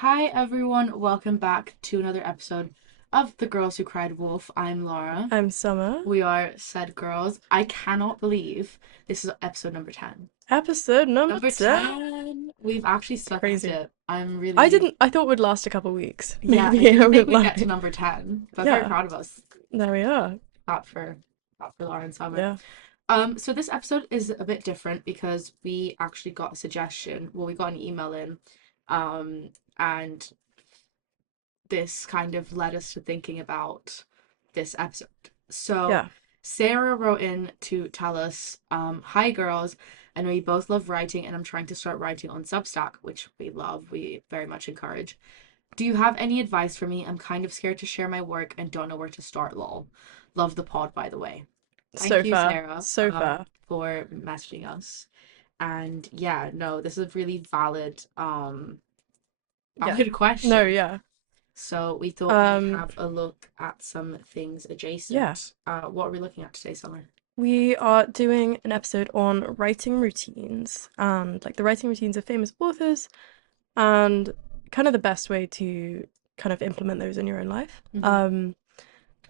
Hi everyone, welcome back to another episode of The Girls Who Cried Wolf. I'm Laura. I'm Summer. We are said girls. I cannot believe this is episode number 10. Episode number Number 10. 10! We've actually stuck at Crazy. it. I'm I really, didn't, I thought it would last a couple weeks. yeah, I Maybe I didn't think wouldn't we'd get to lie. number 10, but very Yeah, proud of us. there we are. Not for, not for Laura and Summer. Yeah. So this episode is a bit different because we actually got a suggestion. Well, we got an email in, and this kind of led us to thinking about this episode. So Yeah. Sarah wrote in to tell us, hi girls, I know you both love writing and I'm trying to start writing on Substack, which we love, we very much encourage. Do you have any advice for me? I'm kind of scared to share my work and don't know where to start, lol. Love the pod, by the way. So Thank you, far. Sarah, So far. for messaging us. And yeah, no, this is a really valid, Yeah. valid No, question. yeah. So we thought we'd Um, have a look at some things yeah. adjacent. What are we looking at today, Summer? We are doing an episode on writing routines and like the writing routines of famous authors and kind of the best way to kind of implement those in your own life. Hmm.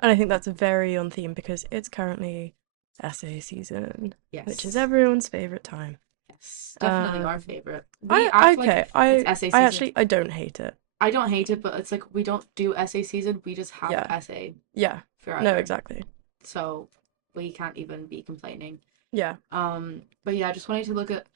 And I think that's very on theme because it's currently essay season, which is Yes. everyone's favorite time. Yes. Definitely our Um, favorite. We I act like okay, it's essay I season. actually I don't hate it. I don't hate it, but it's like we don't do essay season. We just have Yeah, essay yeah, no, forever. exactly. So we can't even be complaining. Yeah, But yeah, just wanted to look at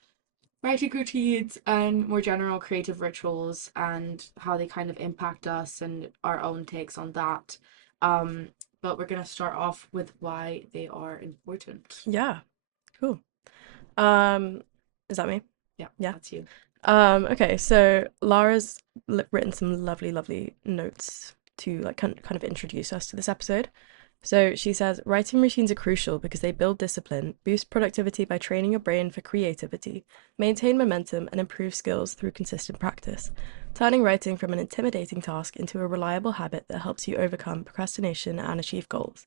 writing routines and more general creative rituals and how they kind of impact us and our own takes on that. Um, but we're gonna start off with why they are important. yeah, cool. Um, is that me? Yeah, Yeah. that's you. Okay, so Lara's written some lovely, lovely notes to like kind of introduce us to this episode. So she says writing routines are crucial because they build discipline, boost productivity by training your brain for creativity, maintain momentum, and improve skills through consistent practice, turning writing from an intimidating task into a reliable habit that helps you overcome procrastination and achieve goals.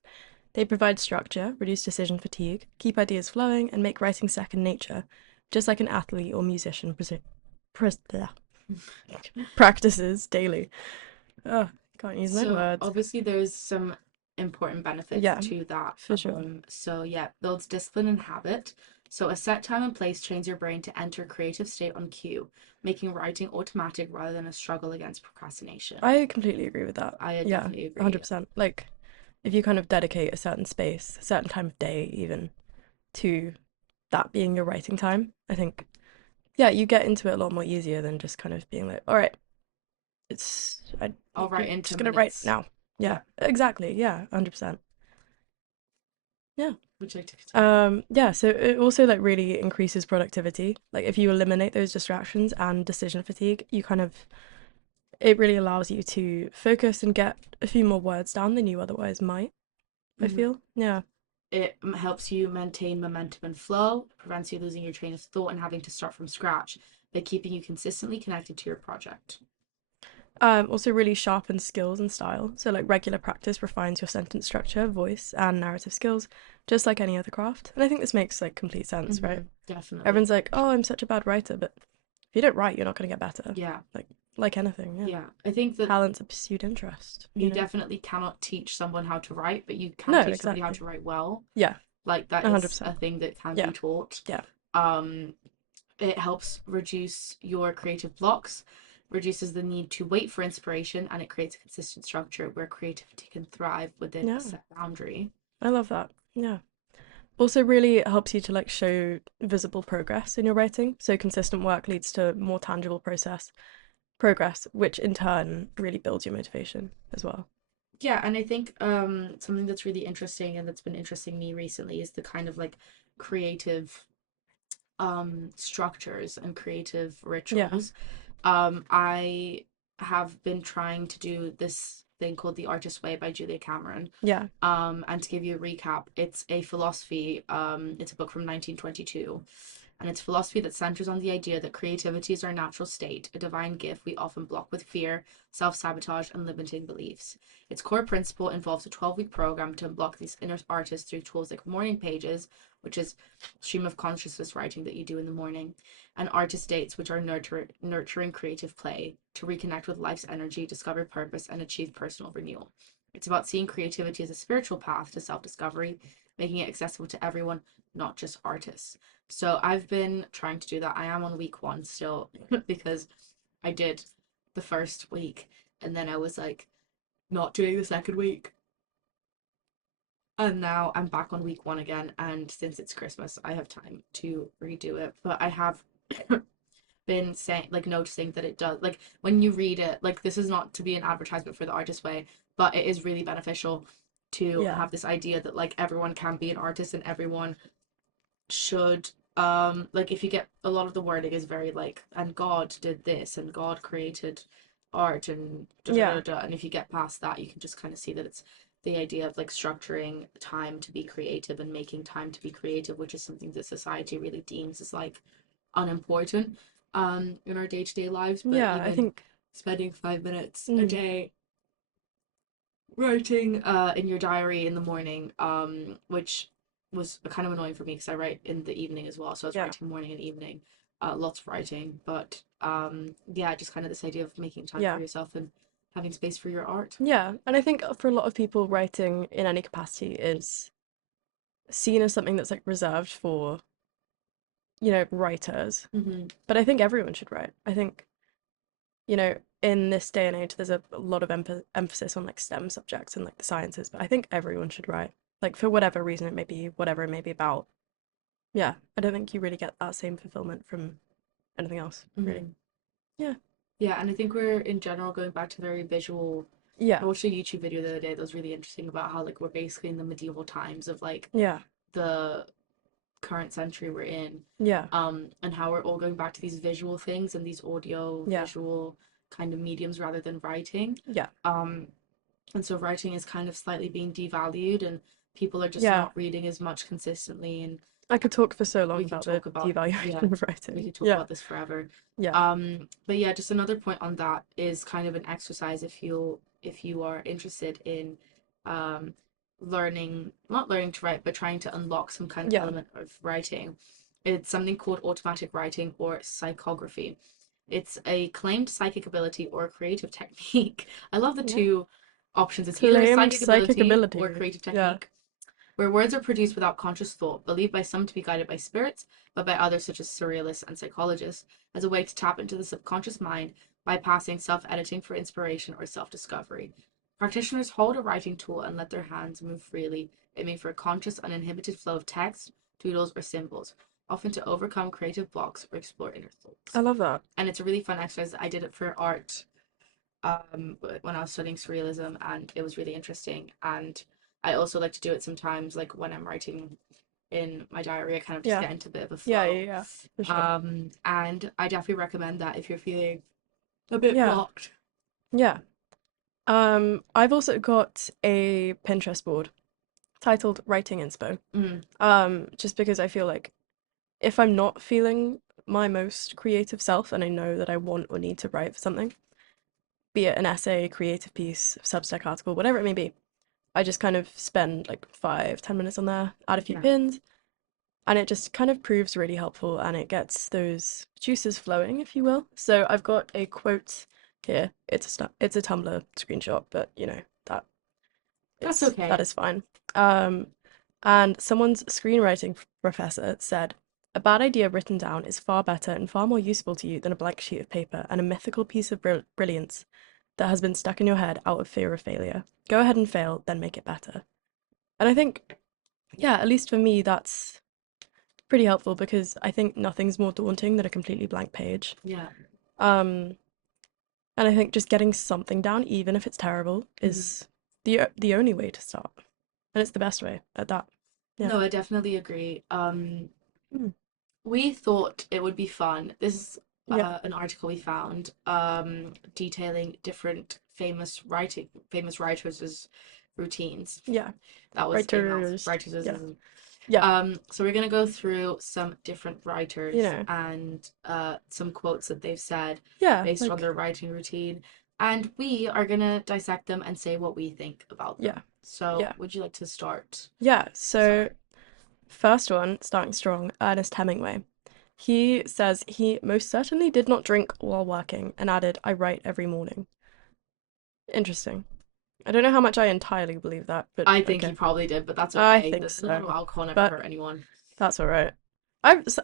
They provide structure, reduce decision fatigue, keep ideas flowing, and make writing second nature, just like an athlete or musician practices daily. Oh, can't use my So words. obviously there's some important benefits Yeah, to that. for sure. So yeah, builds discipline and habit. So a set time and place trains your brain to enter a creative state on cue, making writing automatic rather than a struggle against procrastination. I completely agree with that. I Yeah, definitely agree. 100%. Like, if you kind of dedicate a certain space, a certain time of day, even to that being your writing time, I think, yeah, you get into it a lot more easier than just kind of being like, all right, I'll write I'm in just 10 gonna write minutes. now. Yeah, Yeah. exactly. Yeah, 100%. Yeah. Would you like to continue? Yeah, so it also like really increases productivity. Like if you eliminate those distractions and decision fatigue, you kind of it really allows you to focus and get a few more words down than you otherwise might, I Hmm. feel. Yeah. It helps you maintain momentum and flow, prevents you losing your train of thought and having to start from scratch by keeping you consistently connected to your project. Also really sharpens skills and style. So like regular practice refines your sentence structure, voice, and narrative skills, just like any other craft. And I think this makes like complete sense, right? Definitely. Everyone's like, "Oh, I'm such a bad writer," but if you don't write, you're not gonna get better. Yeah. Like anything, yeah. Yeah. I think that Talent's a pursued interest, you you know? definitely cannot teach someone how to write, but you can No, teach somebody how exactly. to write well. Yeah, Like that is a 100%. thing that can be Yeah, taught. yeah, Um, it helps reduce your creative blocks, reduces the need to wait for inspiration, and it creates a consistent structure where creativity can thrive within a yeah. set boundary. I love that. Yeah. Also, really helps you to like show visible progress in your writing. So consistent work leads to more tangible progress, which in turn really builds your motivation as well. Yeah, and I think something that's really interesting and that's been interesting me recently is the kind of like creative structures and creative Yeah, rituals. I have been trying to do this thing called The Artist Way by Julia Cameron. yeah, And to give you a recap, it's a philosophy, it's a book from 1922. and it's philosophy that centers on the idea that creativity is our natural state, a divine gift we often block with fear, self sabotage, and limiting beliefs. Its core principle involves a 12-week program to unblock these inner artists through tools like morning pages, which is stream of consciousness writing that you do in the morning, and artist dates, which are nurturing creative play to reconnect with life's energy, discover purpose, and achieve personal renewal. It's about seeing creativity as a spiritual path to self discovery, making it accessible to everyone, not just artists. So I've been trying to do that. I am on week one still because I did the first week and then I was like not doing the second week. And now I'm back on week one again. And since it's Christmas, I have time to redo it. But I have been saying, like, noticing that it does, like, when you read it, like, this is not to be an advertisement for the artist way, but it is really beneficial to Yeah. have this idea that, like, everyone can be an artist and everyone should like if you get a lot of the wording is very like and God did this and God created art and da, da, Yeah. da, da. And if you get past that you can just kind of see that it's the idea of like structuring time to be creative and making time to be creative, which is something that society really deems as like unimportant in our day-to-day lives, but Yeah, I even think spending 5 minutes a mm, day writing in your diary in the morning, which was kind of annoying for me because I write in the evening as well. So I was yeah. writing morning and evening, lots of writing. But yeah, just kind of this idea of making time for Yeah. yourself and having space for your art. Yeah. And I think for a lot of people, writing in any capacity is seen as something that's like reserved for, writers. Mm-hmm. But I think everyone should write. I think, in this day and age, there's a lot of emphasis on like STEM subjects and like the sciences, but I think everyone should write. Like for whatever reason it may be, whatever it may be about. Yeah, I don't think you really get that same fulfillment from anything else, really. Mm-hmm. Yeah. Yeah, and I think we're in general going back to very visual. Yeah. I watched a YouTube video the other day that was really interesting about how like we're basically in the medieval times of like Yeah. the current century we're in, Yeah. and how we're all going back to these visual things and these audio Yeah. visual kind of mediums rather than writing. Yeah. um and so writing is kind of slightly being devalued and people are just Yeah. not reading as much consistently, and I could talk for so long we could about the talk about, yeah, devaluation of we writing. could talk Yeah. about this forever. Yeah. But yeah, just another point on that is kind of an exercise if you are interested in um learning, not learning to write, but trying to unlock some kind of Yeah. element of writing. It's something called automatic writing or psychography. It's a claimed psychic ability or creative technique. I love the Yeah. two options. It's either a Claimed psychic psychic ability or ability. creative Yeah. technique where words are produced without conscious thought, believed by some to be guided by spirits, but by others, such as surrealists and psychologists, as a way to tap into the subconscious mind, bypassing self editing for inspiration or self discovery. Practitioners hold a writing tool and let their hands move freely, aiming for a conscious, uninhibited flow of text, doodles, or symbols, often to overcome creative blocks or explore inner I thoughts. love that. And it's a really fun exercise. I did it for art when I was studying surrealism, and it was really interesting. And I also like to do it sometimes, like when I'm writing in my diary, I kind of just Yeah. get into a bit of a Yeah, flow. yeah, yeah. For sure. And I definitely recommend that if you're feeling a bit Yeah. blocked. Yeah. I've also got a Pinterest board titled Writing Inspo. Mm, Just because I feel like if I'm not feeling my most creative self and I know that I want or need to write for something, be it an essay, creative piece, Substack article, whatever it may be, I just kind of spend like 5, 10 minutes on there, add a few yeah. pins, and it just kind of proves really helpful and it gets those juices flowing, if you will. So I've got a quote here. It's a Tumblr screenshot, but that That's that okay. is fine. Um, and someone's screenwriting professor said, "A bad idea written down is far better and far more useful to you than a blank sheet of paper and a mythical piece of brilliance that has been stuck in your head out of fear of failure. Go ahead and fail, then make it better." And I think, yeah, at least for me, that's pretty helpful because I think nothing's more daunting than a completely blank page. Yeah. Um, and I think just getting something down, even if it's terrible, Hmm. is the only way to start, and it's the best way at that. Yeah. No, I definitely agree. Mm. We thought it would be fun. This is Yeah. an article we found detailing different famous writers' routines. Yeah. That was a mouth. Writers. Writers. Yeah. Yeah, So we're gonna go through some different you writers know, and some quotes that they've said yeah, based on like, their writing routine, and we are gonna dissect them and say what we think about yeah, them. So, yeah, would you like to start? yeah. Sorry. So, first one, starting strong, Ernest Hemingway. He says he most certainly did not drink while working and added, I write every morning. Interesting. I don't know how much I entirely believe that, but I think he okay. probably did, but that's I okay. think The so. little alcohol never But hurt anyone. that's all right.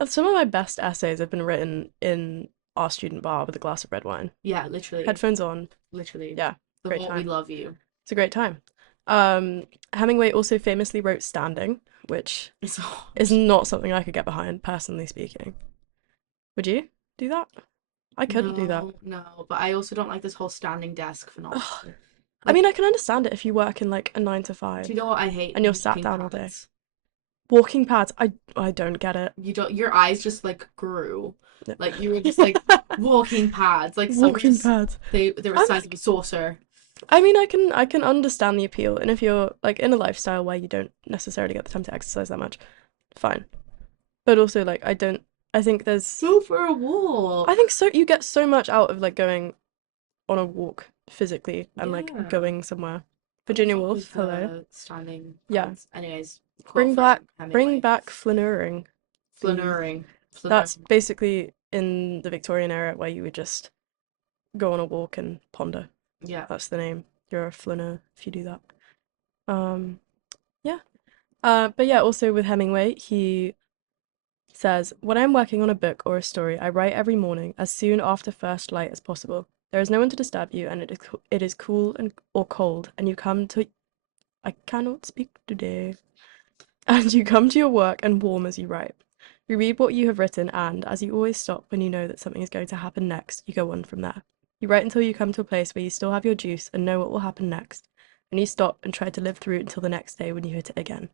Some of my best essays have been written in our student bar with a glass of red wine, Yeah, literally, headphones on. literally. Yeah, The great Vault, we time. love you. It's a great time. Um, Hemingway also famously wrote Standing, which It's is hard. not something I could get behind, personally speaking. Would you do that? I couldn't do that. No, no, but I also don't like this whole standing desk Ugh. phenomenon. I Like, mean, I can understand it if you work in like a 9 to 5 do you know what I hate? and you're sat Walking down all day. pads. Walking pads, I don't get it. You don't, your eyes just like grew. No. Like you were just like walking pads. Like some were Walking just pads. they were the I'm size of a saucer. I mean, I can understand the appeal, and if you're like in a lifestyle where you don't necessarily get the time to exercise that much, fine. But also, like, I don't. I think there's. Go for a I walk. think so. You get so much out of like going on a walk physically and like Yeah. going somewhere. What's Virginia up Woolf, with hello. the standing Yeah, pads? Anyways, quote bring from back, bring Hemingway. back flaneuring. Please. Flaneuring. That's Flaneuring. basically in the Victorian era where you would just go on a walk and ponder. Yeah. That's the name. You're a flaneur if you do that. Um, yeah. But yeah, also with Hemingway, he says, when I'm working on a book or a story, I write every morning as soon after first light as possible. There is no one to disturb you, and it is cool and or cold, and you come to I cannot speak today. And you come to your work and warm as you write. You read what you have written, and as you always stop when you know that something is going to happen next, you go on from there. You write until you come to a place where you still have your juice and know what will happen next, and you stop and try to live through it until the next day when you hit it again.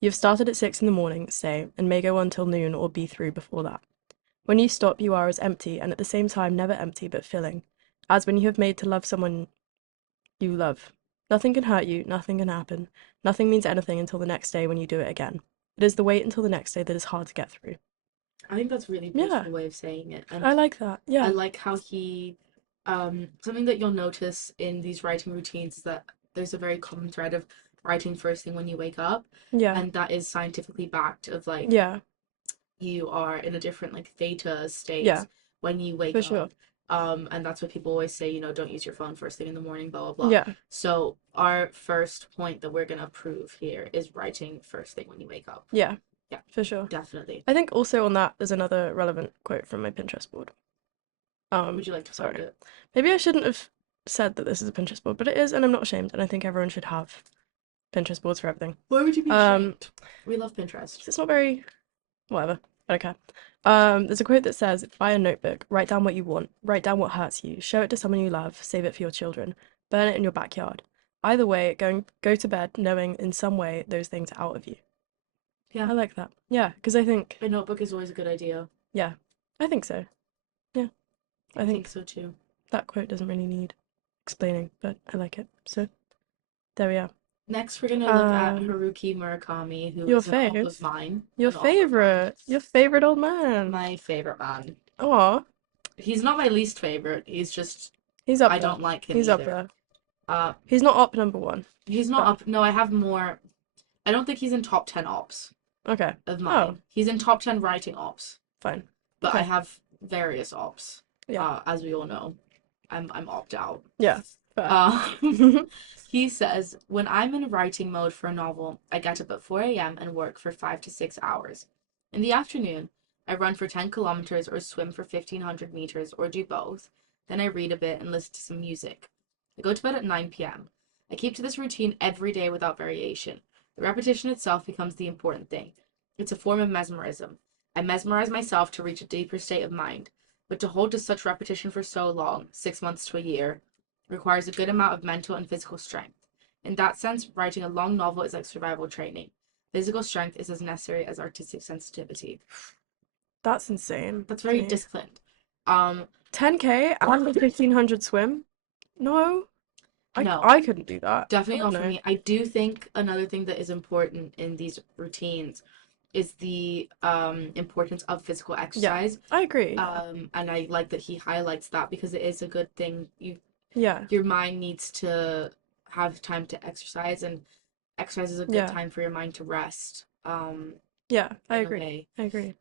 You have started at 6 in the morning, say, and may go on till noon or be through before that. When you stop, you are as empty and at the same time never empty but filling, as when you have made to love someone you love. Nothing can hurt you, nothing can happen, nothing means anything until the next day when you do it again. It is the wait until the next day that is hard to get through. I think that's a really Yeah, beautiful way of saying it. I And like that. I Yeah, like how he, something that you'll notice in these writing routines is that there's a very common thread of writing first thing when you wake up, yeah, and that is scientifically backed of like yeah, you are in a different like theta yeah, state when you wake for sure. up. And that's what people always say, don't use your phone first thing in the morning, blah blah blah. Yeah, So our first point that we're gonna prove here is writing first thing when you wake up. yeah, Yeah, for sure. definitely. I think also on that, there's another relevant quote from my Pinterest board. Would you like to find Sorry. it? Maybe I shouldn't have said that this is a Pinterest board, but it is, and I'm not ashamed, and I think everyone should have Pinterest boards for everything. Why would you be Um, ashamed? We love Pinterest. it's not very whatever. I don't care. There's a quote that says, buy a notebook, write down what you want, write down what hurts you, show it to someone you love, save it for your children, burn it in your backyard. Either way, go to bed knowing in some way those things are out of you. Yeah, I like that. Yeah, because I think, a notebook is always a good idea. yeah, I think so. Yeah, I I think think so too. that quote doesn't really need explaining, but I like it. So there we are. Next, we're gonna look at Um, Haruki Murakami, who your is an op fave, of mine. your An op of mine. favorite old man. My favorite man. Aw, He's not my least favorite. He's just he's up I there. don't like him He's up either. there. Uh, He's not up number one. he's not But up. No, I have more. I don't think he's in top 10 ops okay. of Oh, mine. He's in top 10 writing ops, fine. but I Okay. have various ops. Yeah. As we all know, I'm opt out. Yeah. Fair. Um, he says, when I'm in writing mode for a novel, I get up at 4 a.m. and work for 5 to 6 hours. In the afternoon, I run for 10 kilometers or swim for 1,500 meters or do both. Then I read a bit and listen to some music. I go to bed at 9 p.m. I keep to this routine every day without variation. The repetition itself becomes the important thing. It's a form of mesmerism. I mesmerize myself to reach a deeper state of mind. But to hold to such repetition for so long, 6 months to a year, requires a good amount of mental and physical strength. In that sense, writing a long novel is like survival training. Physical strength is as necessary as artistic sensitivity. That's insane That's to very me. disciplined. Um, 10K and a 1500 swim? No, no, I couldn't do that. definitely God not for no. me. I do think another thing that is important in these routines is the importance of physical Yeah, exercise. I agree. Yeah, And I like that he highlights that because it is a good thing. yeah, Your mind needs to have time to exercise, and exercise is a good yeah, time for your mind to rest. yeah. I In a agree. way. I agree.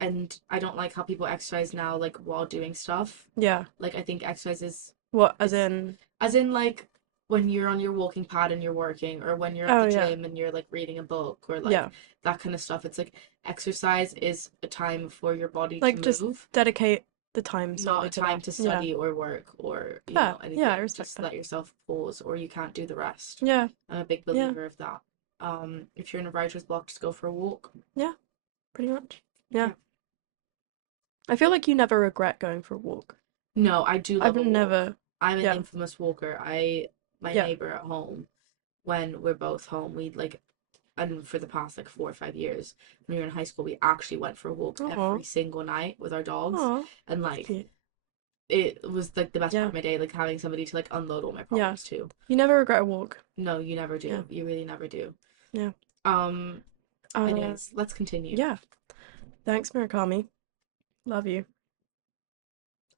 And I don't like how people exercise now, like while doing stuff. Yeah. Like I think exercise What, as is in? as in like when you're on your walking pad and you're working, or when you're at Oh the yeah, gym and you're like reading a book, or like yeah. that kind of stuff. It's like exercise is a time for your body to Like just move, dedicate the time not solely a to time that. to Yeah. study or work or Fair. Yeah, I anything. respect Just that. let yourself pause, or you can't do the rest. Yeah. I'm a big Yeah. believer of that. If you're in a writer's block, just go for a walk. Yeah. Pretty much. Yeah. Yeah. I feel like you never regret going for a walk. No, I do I've love a walk. never. I'm an Yeah. infamous walker. My Yeah. neighbor at home, when we're both home, we like, and for the past like 4 or 5 years, when we were in high school, we actually went for walks Oh. every single night with our dogs, Oh. and That's like cute. it was like the best part Yeah. of my day, like having somebody to like unload all my Yeah. problems to. You never regret a walk. No, you never Yeah. do. You really never do. Yeah. Um, Um. anyways, let's continue. Yeah. Thanks, Murakami. Love you.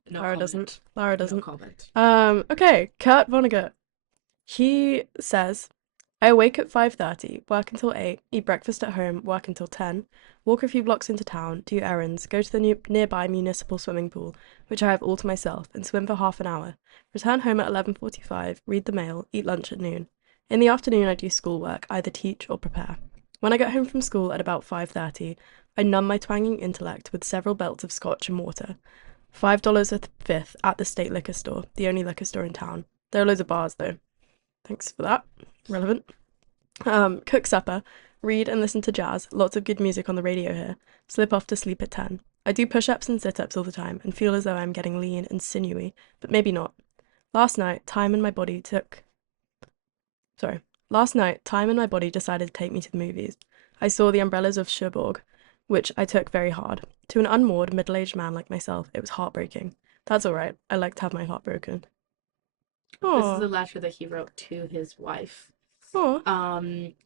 No Lara doesn't. comment. Lara No doesn't. comment. Okay. Kurt Vonnegut. He says, I wake at 5:30, work until 8, eat breakfast at home, work until 10, walk a few blocks into town, do errands, go to the nearby municipal swimming pool, which I have all to myself, and swim for half an hour, return home at 11:45, read the mail, eat lunch at noon. In the afternoon I do schoolwork, either teach or prepare. When I get home from school at about 5:30, I numb my twanging intellect with several belts of scotch and water. $5 a fifth at the state liquor store, the only liquor store in town. There are loads of bars though. Thanks for that. Relevant. Cook supper, read and listen to jazz, lots of good music on the radio here, slip off to sleep at 10. I do push ups and sit ups all the time and feel as though I'm getting lean and sinewy, but maybe not. Last night, time and my body took. Sorry. Last night, time and my body decided to take me to the movies. I saw The Umbrellas of Cherbourg, which I took very hard. To an unmoored, middle aged man like myself, it was heartbreaking. That's alright. I like to have my heart broken. This is Oh, a letter that he wrote to his wife. oh.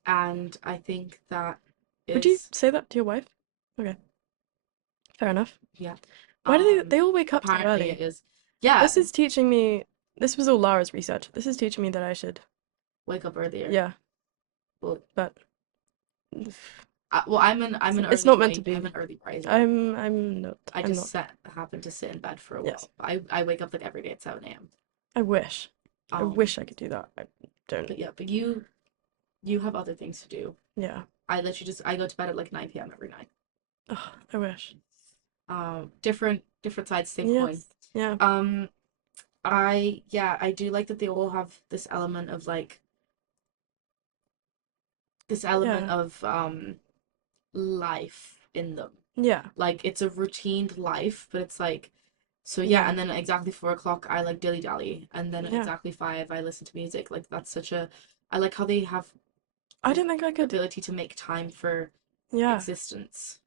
And I think that Would you is, say that to your wife? Okay, fair enough. yeah. Why do they all wake up so Apparently it early? is. Yeah, This is teaching me. This was all Lara's research. This is teaching me that I should. wake up earlier. Yeah, Well, but well, I'm an it's early not meant to wake. I'm be. an early riser. I'm not. I I'm just not. happen to sit in bed for a Yes, while. I wake up like every day at 7 a.m. I wish. I Um, wish I could do that. I don't. but yeah, but you have other things to do. Yeah. I go to bed at like 9 p.m. every night. Ugh, I wish. Different sides, same coin. Yes. Yeah. I do like that they all have this element of like Yeah. life in them. Yeah. Like it's a routined life, but it's like, so yeah, Yeah. and then at exactly 4 o'clock I like dilly dally, and then at Yeah. exactly 5 I listen to music. Like that's such a, I like how they have I the don't think I could. ability to make time for Yeah. existence.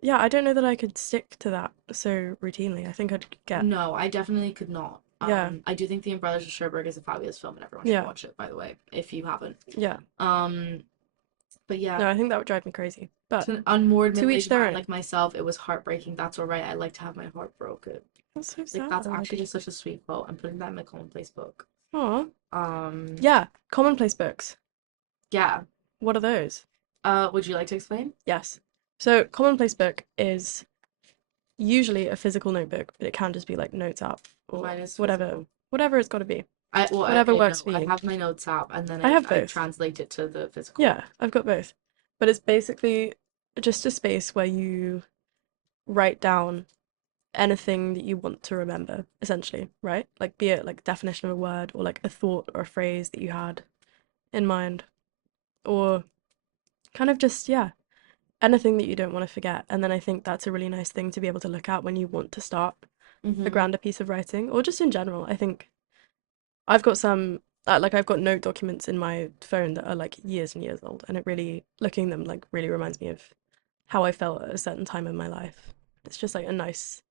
Yeah. I don't know that I could stick to that so routinely. I think I'd get. No, I definitely could not. Yeah. I do think The Umbrellas of Cherbourg is a fabulous film, and everyone should Yeah. watch it, by the way, if you haven't. Yeah. But yeah, No, I think that would drive me crazy. But to an unmoored to each middle-aged their man own. like myself, it was heartbreaking. That's all right. I like to have my heart broken. That's so Like that's sad. actually just such a sweet quote. I'm putting that in my commonplace book. Aw. Um, Yeah, commonplace books. yeah. What are those? Would you like to explain? Yes. So, commonplace book is usually a physical notebook, but it can just be like notes app or Mine is whatever, physical. whatever it's got to be. Well, Whatever okay, works no, for I you. have my notes app, and then I have I both. translate it to the physical. Yeah, I've got both. But it's basically just a space where you write down anything that you want to remember, essentially, right? Like be it like definition of a word or like a thought or a phrase that you had in mind or kind of just yeah, anything that you don't want to forget. And then I think that's a really nice thing to be able to look at when you want to start a Mm-hmm. grander piece of writing or just in general. I think I've got some like I've got note documents in my phone that are like years and years old, and it really looking at them like really reminds me of how I felt at a certain time in my life. It's just like a nice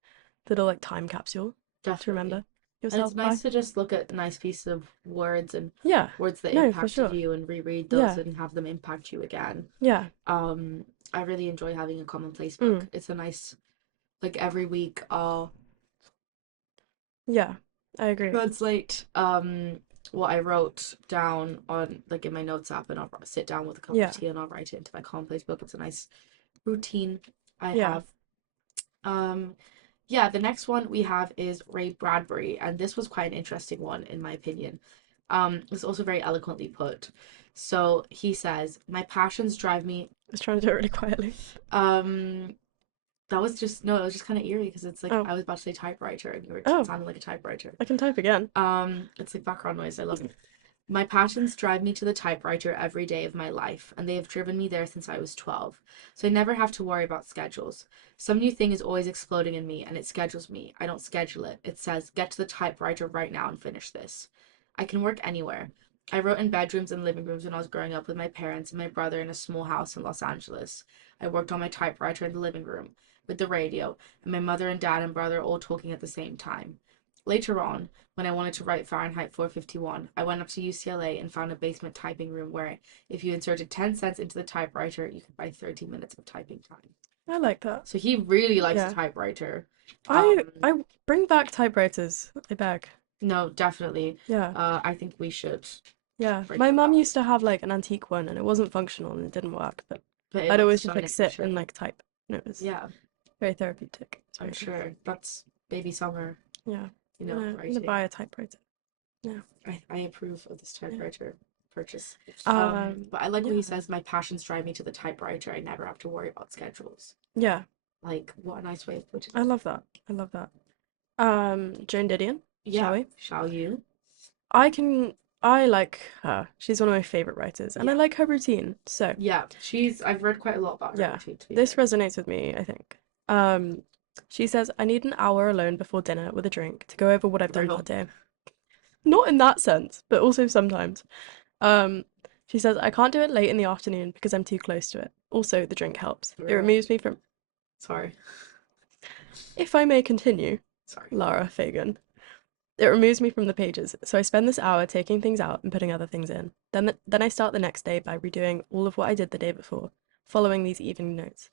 little like time capsule to Definitely. remember And it's yourself by. nice to just look at nice pieces of words and Yeah, words that no, for impacted sure. you and reread those Yeah, and have them impact you again. yeah, Um, I really enjoy having a commonplace book. Mm, It's a nice, like every week yeah, I agree. translate what I wrote down on like in my notes app, and I'll sit down with a cup of Yeah, tea and I'll write it into my commonplace book. It's a nice routine I yeah. have. Um yeah, the next one we have is Ray Bradbury, and this was quite an interesting one in my opinion. It's also very eloquently put. So he says, "My passions drive me." I was trying to do it really quietly. Um, that was just no, it was just kind of eerie because it's like Oh, I was about to say typewriter and you were oh, sounding like a typewriter. I can type again. It's like background noise. I love it. My passions drive me to the typewriter every day of my life, and they have driven me there since I was 12. So I never have to worry about schedules. Some new thing is always exploding in me, and it schedules me. I don't schedule it. It says, get to the typewriter right now and finish this. I can work anywhere. I wrote in bedrooms and living rooms when I was growing up with my parents and my brother in a small house in Los Angeles. I worked on my typewriter in the living room with the radio, and my mother and dad and brother all talking at the same time. Later on, when I wanted to write Fahrenheit 451, I went up to UCLA and found a basement typing room where, if you inserted 10 cents into the typewriter, you could buy 30 minutes of typing time. I like that. So he really likes a Yeah. typewriter. I Um, I bring back typewriters. I beg. no, definitely. Yeah. I think we should Yeah. bring My them mum back. used to have like an antique one and it wasn't functional and it didn't work, but But it I'd looks always just like stunning, I'm sit and sure. like type. And it was Yeah, very therapeutic. It's I'm very nice. sure. That's baby summer, Yeah. I'm gonna writing. buy a typewriter. Yeah. I approve of this Yeah. typewriter purchase. But I like what he Yeah. says, my passions drive me to the typewriter. I never have to worry about schedules. Yeah. Like, what a nice way of putting I it. love that. I love that. Joan Didion, shall Yeah, we? shall you? I can I like her. She's one of my favorite writers and I Yeah. like her routine. So, Yeah, I've read quite a lot about her yeah. routine, to be This fair. resonates with me, I think. Um, she says, I need an hour alone before dinner with a drink to go over what I've done Real. that day. Not in that sense, but also sometimes. Um, she says, I can't do it late in the afternoon because I'm too close to it. Also, the drink helps. It Real. removes me from. Sorry. If I may continue, Sorry. Lara Fagan. It removes me from the pages, so I spend this hour taking things out and putting other things in. Then I start the next day by redoing all of what I did the day before, following these evening notes.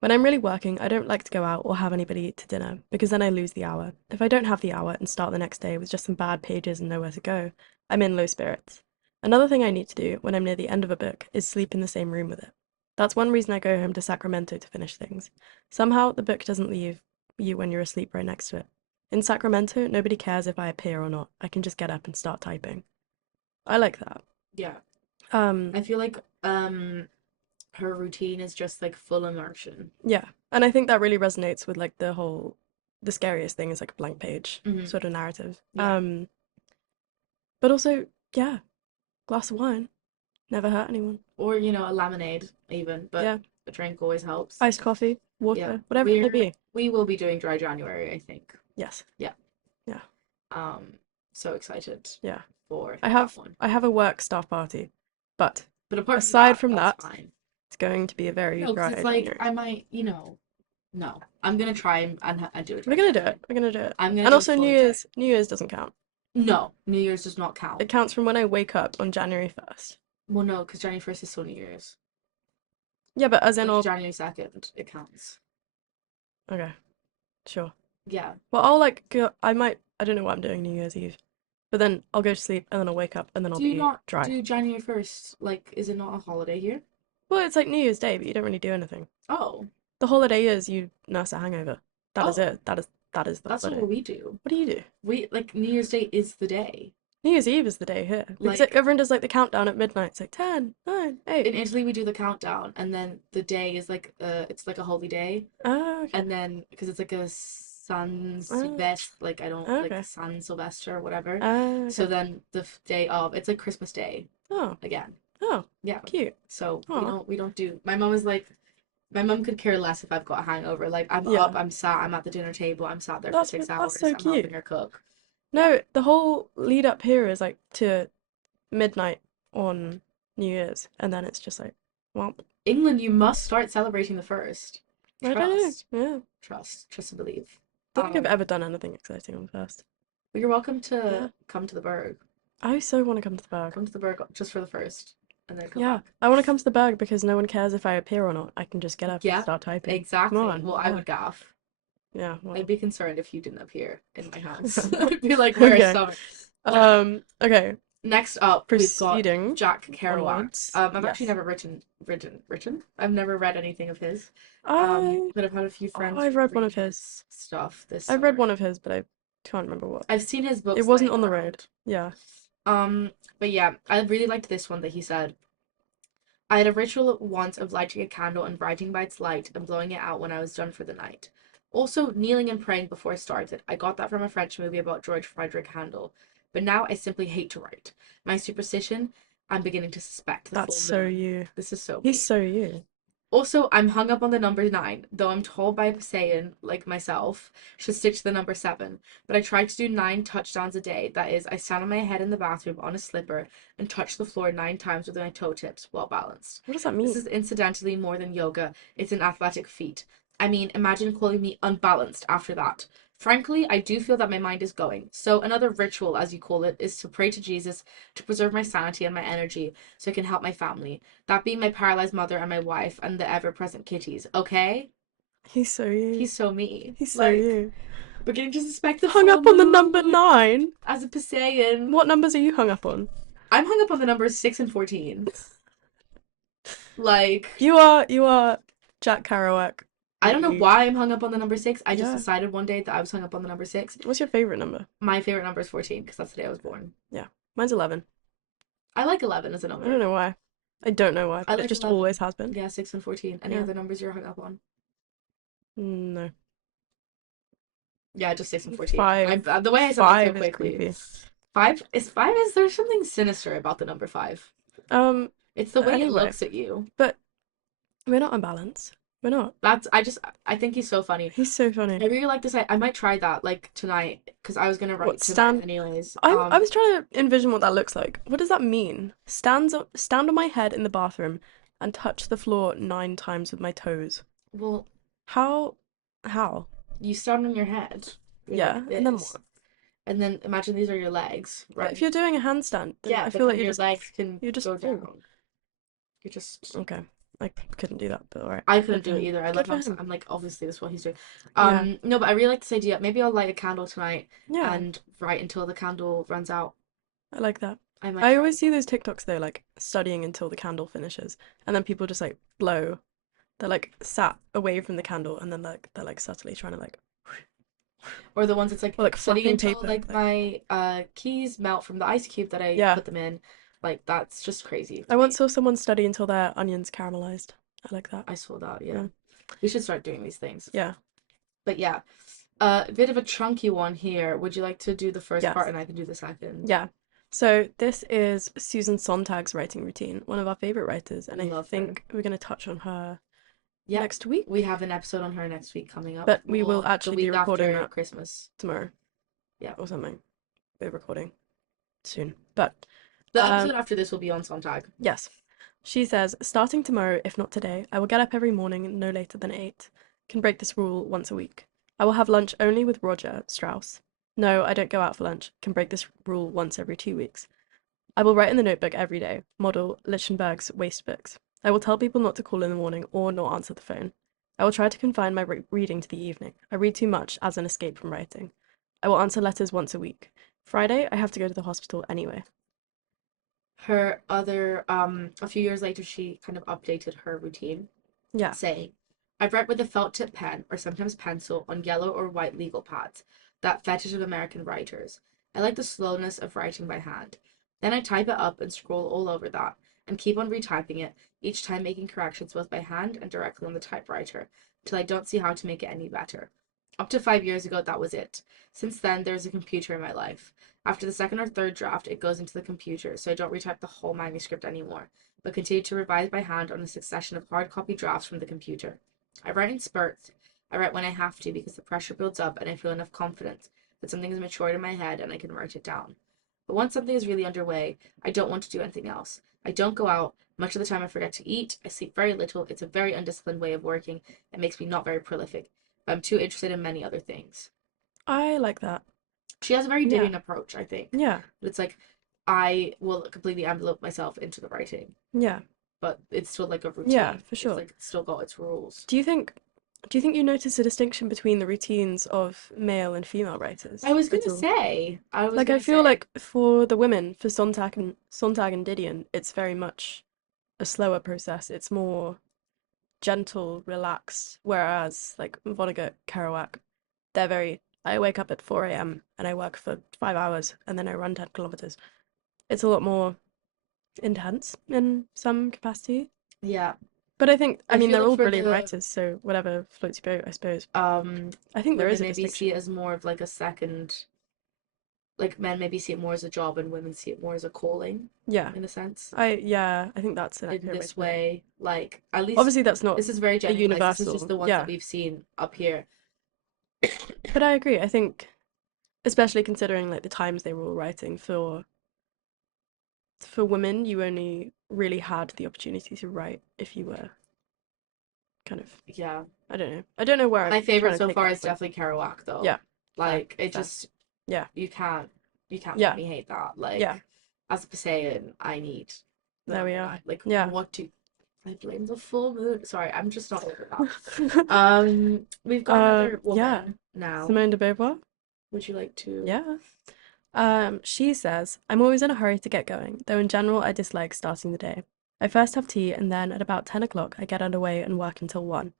When I'm really working, I don't like to go out or have anybody to dinner, because then I lose the hour. If I don't have the hour and start the next day with just some bad pages and nowhere to go, I'm in low spirits. Another thing I need to do when I'm near the end of a book is sleep in the same room with it. That's one reason I go home to Sacramento to finish things. Somehow, the book doesn't leave you when you're asleep right next to it. In Sacramento, nobody cares if I appear or not. I can just get up and start typing. I like that. Yeah. Um, I feel like her routine is just like full immersion. yeah. And I think that really resonates with like the scariest thing is like a blank page Hmm. sort of narrative. Yeah. But also, yeah, glass of wine never hurt anyone. Or, a lemonade even, but Yeah, a drink always helps. iced coffee, Yeah. water, whatever it may be. We will be doing dry January, I think. Yes. Yeah. Yeah. Um, so excited Yeah. for I that have one. I have a work staff party, but But apart from aside that, from that's that, fine. it's going to be a very No, because dry it's like January. I might, no. I'm gonna try and do it We're dry gonna do January. it. We're gonna do it. I'm gonna And do a also fully dry. New Year's doesn't count. No, New Year's does not count. It counts from when I wake up on January 1st. Well, no, because January 1st is still New Year's. Yeah, but as in Like all. January 2nd, it counts. Okay, sure. Yeah. Well, I'll like go. I don't know what I'm doing New Year's Eve, but then I'll go to sleep and then I'll wake up and then I'll Do you be not dry. do January 1st? Like, is it not a holiday here? Well, it's like New Year's Day, but you don't really do anything. Oh, The holiday is you nurse a hangover. That is oh, it. That is the that's not holiday. what we do. What do you do? We like New Year's Day is the day. New Year's Eve is the day here because Like everyone does like the countdown at midnight. It's like 10, 9, 8. in Italy, we do the countdown, and then the day is like it's like a holy day, Ah, okay. and then because it's like a San Ah, Silvestre, like I don't like okay. San Sylvester or whatever. Ah, So okay. then the day of it's like Christmas Day Oh, again. oh, Yeah. cute. So we Oh, don't do. My mom is like, my mom could care less if I've got a hangover. Like I'm yeah. up, I'm at the dinner table, I'm sat there for That's 6 hours, so I'm helping cute. her cook. Yeah. No, the whole lead up here is like to midnight on New Year's, and then it's just like, well, England, you must start celebrating the first. I don't know. Trust, Yeah, trust and believe. don't think I've Um, ever done anything exciting on first. but you're welcome Yeah, to come to the Berg. I so want to come to the Berg. Come to the Berg just for the first. and then come Yeah, back. I want to come to the berg because no one cares if I appear or not. I can just get up and Yeah, start typing. Come exactly. on. Well, I Yeah. would gaff. Yeah, I'd well. be concerned if you didn't appear in my house. I'd be like, where is Okay. Summer? Okay. Next up, we've got Proceeding Jack Kerouac. onwards. I've actually Yes. never written. I've never read anything of his. I But I've had a few oh, friends I've read one read of his. his stuff this I've read summer. one of his, but I can't remember what. I've seen his It books wasn't laying on the road. around. Yeah. Um, but yeah, I really liked this one that he said. I had a ritual once of lighting a candle and writing by its light and blowing it out when I was done for the night. Also, kneeling and praying before I started. I got that from a French movie about George Frederick Handel. But now I simply hate to write. My superstition, I'm beginning to suspect the That's full so moon. you. This is so He's me. so you. Also, I'm hung up on the number 9, though I'm told by a Pasayan, like myself, should stick to the number 7. But I try to do 9 touchdowns a day. That is, I stand on my head in the bathroom on a slipper and touch the floor 9 times with my toe tips, well balanced. What does that This mean? is incidentally more than yoga, it's an athletic feat. I mean, imagine calling me unbalanced after that. Frankly, I do feel that my mind is going. So, another ritual, as you call it, is to pray to Jesus to preserve my sanity and my energy so I can help my family. That being my paralyzed mother and my wife and the ever present kitties, okay? He's so you. He's so me. He's so Like, you. beginning to suspect the Hung full up on the number moon 9? as a Pasayan. What numbers are you hung up on? I'm hung up on the numbers 6 and 14. Like, You are Jack Kerouac. I don't know You. why I'm hung up on the number 6. I just Yeah. decided one day that I was hung up on the number 6. What's your favorite number? My favorite number is 14 because that's the day I was born. Yeah. Mine's 11. I like 11 as a I don't number. know why. I don't know why, I but it like just 11. always has been. Yeah, 6 and 14. Any Yeah. other numbers you're hung up on? No. Yeah, just 6 and 14. 5. The way I said that so 5 is quickly. creepy. 5 is there something sinister about the number 5? It's the way it Anyway, looks at you. but we're not unbalanced. We're not. I think he's so funny. He's so I funny. really like this. I might try that like tonight because I was gonna What, write tonight stand? anyways. I was trying to envision what that looks like. What does that mean? Stand on my head in the bathroom and touch the floor 9 times with my toes. Well, How? How? you stand on your head. You're Yeah, like and then this. what? And then imagine these are your legs, But right? if you're doing a handstand, then Yeah, I but feel like then you're your just legs can you just go fall. down. You just Okay. I couldn't do that, but alright. I Good couldn't for do it him. either. I Good love for how him. I'm like obviously that's what he's doing. Yeah. No, but I really like this idea. Maybe I'll light a candle tonight Yeah, and write until the candle runs out. I like that. I might I try always that. see those TikToks though, like studying until the candle finishes, and then people just like blow. They're like sat away from the candle, and then like they're like subtly trying to like Or the ones that's like or like sitting fluffing until paper. like my keys melt from the ice cube that I Yeah. put them in. Like that's just crazy I to once me. saw someone study until their onions caramelized. I like that. I saw that, yeah. Yeah. We should start doing these things. Yeah. But yeah, a bit of a chunky one here. Would you like to do the first part Yes. and I can do the second? Yeah. So this is Susan Sontag's writing routine, one of our favorite writers, and I Love her. think we're gonna touch on her Yeah, next week, we have an episode on her next week coming up. but we will Well, the actually be week recording after that Christmas. tomorrow. Yeah. Or something. We're recording soon. But The um episode after this will be on Sontag. yes. She says, starting tomorrow, if not today, I will get up every morning no later than 8. Can break this rule once a week. I will have lunch only with Roger Strauss. No, I don't go out for lunch. Can break this rule once every 2 weeks. I will write in the notebook every day. Model Lichtenberg's waste books. I will tell people not to call in the morning or not answer the phone. I will try to confine my reading to the evening. I read too much as an escape from writing. I will answer letters once a week. Friday, I have to go to the hospital anyway. Her other, a few years later, she kind of updated her routine, Yeah. saying, I write with a felt tip pen or sometimes pencil on yellow or white legal pads, that fetish of American writers. I like the slowness of writing by hand. Then I type it up and scroll all over that, and keep on retyping it, each time making corrections both by hand and directly on the typewriter, till I don't see how to make it any better. Up to 5 years ago, that was it. Since then, there's a computer in my life. After the second or third draft, it goes into the computer, so I don't retype the whole manuscript anymore, but continue to revise by hand on a succession of hard copy drafts from the computer. I write in spurts. I write when I have to because the pressure builds up and I feel enough confidence that something is matured in my head and I can write it down. But once something is really underway, I don't want to do anything else. I don't go out. Much of the time I forget to eat. I sleep very little. It's a very undisciplined way of working. It makes me not very prolific. But I'm too interested in many other things. I like that. She has a very Yeah. Divian approach, I think. Yeah. But it's like, I will completely envelope myself into the writing, Yeah. but it's still like a Yeah, routine. for It's sure. like it's still got its rules. Do you think you notice a distinction between the routines of male and female I writers was at gonna all? say, I was Like I gonna feel say, like for the women, for Sontag and Didion, it's very much a slower process. It's more gentle, relaxed. Whereas like Vonnegut, Kerouac, they're very I wake up at 4 a.m. and I work for 5 hours and then I run 10 kilometers. It's a lot more intense in some capacity. yeah. But I I mean, feel they're like all for brilliant the writers, so whatever floats your boat, I suppose. um I think there is women a maybe see distinction. it as more of like a second, like men maybe see it more as a job and women see it more as a calling Yeah, in a sense. I think that's an In accurate way to this put it. way, like at least Obviously, that's not this is very a generalized. This is just universal. the ones that Yeah, we've seen up here. but I agree. I think, especially considering like the times they were all writing for women, you only really had the opportunity to write if you were kind of Yeah. I don't know. I don't know where I'm My favorite trying to so take far that is from. definitely Kerouac though. Yeah, fair, Like it fair. just Yeah, you can't make yeah, me hate that. yeah. Like as a Passaian, I need There we them. are. Like Yeah. what do I blame the full moon? Sorry, I'm just not over that. We've got another Yeah. woman now. Simone de Beauvoir. Would you like to? Yeah. She says, I'm always in a hurry to get going, though in general I dislike starting the day. I first have tea, and then at about 10 o'clock I get underway and work until 1.